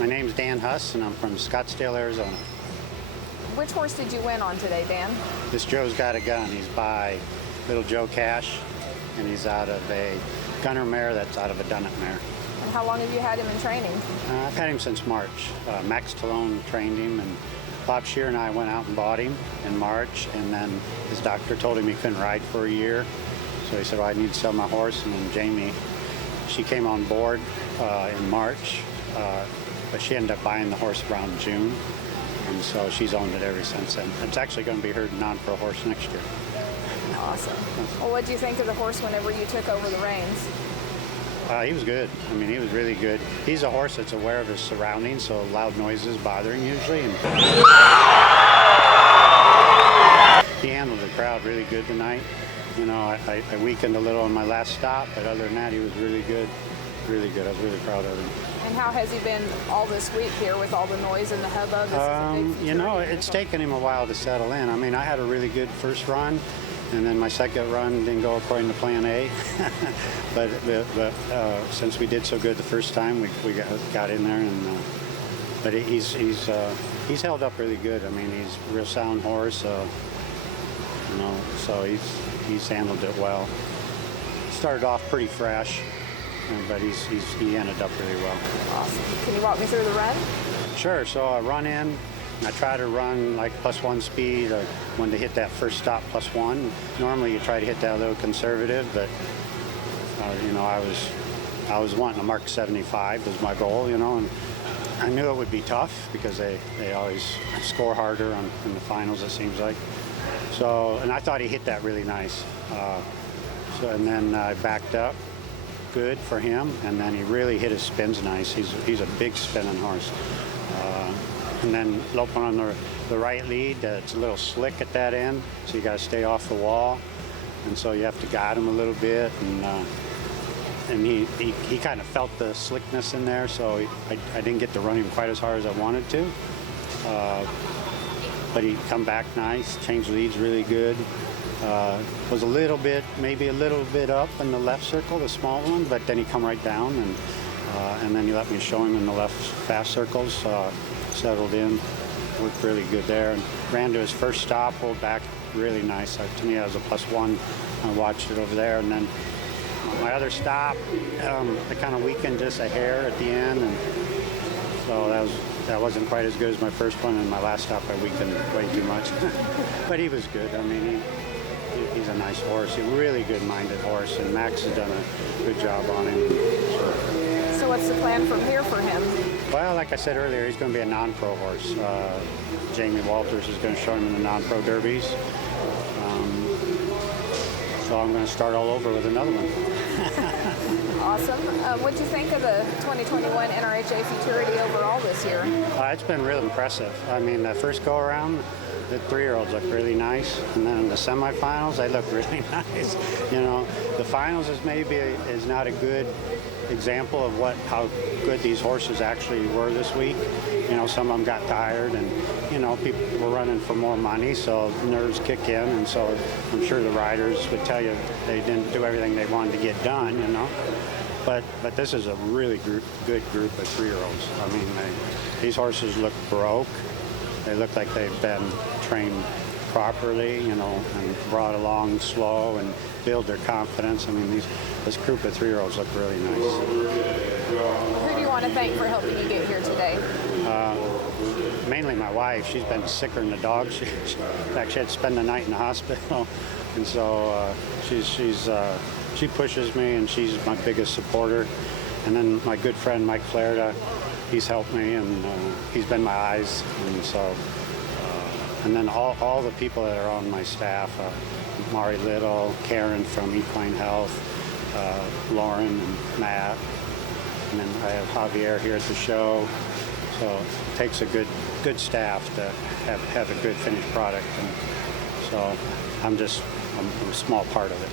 My name's Dan Huss, and I'm from Scottsdale, Arizona. Which horse did you win on today, Dan? This Joe's got a gun. He's by Little Joe Cash, and he's out of a gunner mare that's out of a Dunnett mare. And how long have you had him in training? I've had him since March. Max Talone trained him, and Bob Shear and I went out and bought him in March, and then his doctor told him he couldn't ride for a year. So he said, well, I need to sell my horse, and then Jamie, she came on board in March, but she ended up buying the horse around June, and so she's owned it ever since then. It's actually going to be her non-pro horse next year. Awesome. Well, what do you think of the horse whenever you took over the reins? He was good. I mean, he was really good. He's a horse that's aware of his surroundings, so loud noises bother him usually. And he handled the crowd really good tonight. You know, I weakened a little on my last stop, but other than that, he was really good. Really good. I was really proud of him. And how has he been all this week here with all the noise and the hubbub? This is a big you know, it's taken him a while to settle in. I mean, I had a really good first run, and then my second run didn't go according to plan A. but since we did so good the first time, we got in there, and but he's held up really good. I mean, he's a real sound horse. You know, so he's handled it well. Started off pretty fresh, but he ended up really well. Awesome. Can you walk me through the run? Sure. So I run in, and I try to run like +1 speed. When to hit that first stop +1. Normally you try to hit that a little conservative, but you know, I was wanting to mark 75 was my goal. You know, and I knew it would be tough because they always score harder in the finals, it seems like. So, and I thought he hit that really nice. And then I backed up. Good for him, and then he really hit his spins nice. He's a big spinning horse. And then loping on the right lead, it's a little slick at that end, so you got to stay off the wall, and so you have to guide him a little bit. And he kind of felt the slickness in there, so I didn't get to run him quite as hard as I wanted to. But he come back nice, changed leads really good. Was maybe a little bit up in the left circle, the small one, but then he come right down, and then he let me show him in the left fast circles, settled in, worked really good there, and ran to his first stop, pulled back really nice. To me, that was a +1. I watched it over there, and then my other stop, I kind of weakened just a hair at the end, and so that wasn't quite as good as my first one, and my last stop I weakened way too much. But he was good. I mean, he's a nice horse. He's a really good-minded horse, and Max has done a good job on him. So what's the plan from here for him? Well, like I said earlier, he's going to be a non-pro horse. Jamie Walters is going to show him in the non-pro derbies. So I'm going to start all over with another one. Awesome. What do you think of the 2021 NRHA Futurity overall this year? It's been real impressive. I mean, the first go-around, the 3-year-olds look really nice, and then in the semifinals, they look really nice. You know, the finals is not a good example of how good these horses actually were this week. You know, some of them got tired, and you know, people were running for more money, so nerves kick in, and so I'm sure the riders would tell you they didn't do everything they wanted to get done. You know, but this is a really good group of 3-year-olds. I mean, these horses look broke. They look like they've been trained properly, you know, and brought along slow and build their confidence. I mean, this group of 3-year-olds look really nice. Who do you want to thank for helping you get here today? Mainly my wife. She's been sicker than the dog. She had to spend the night in the hospital, and so she pushes me, and she's my biggest supporter. And then my good friend Mike Flaherty, he's helped me, and he's been my eyes, and so. And then all the people that are on my staff, Mari Little, Karen from Equine Health, Lauren and Matt, and then I have Javier here at the show. So it takes a good staff to have a good finished product, and so I'm a small part of it.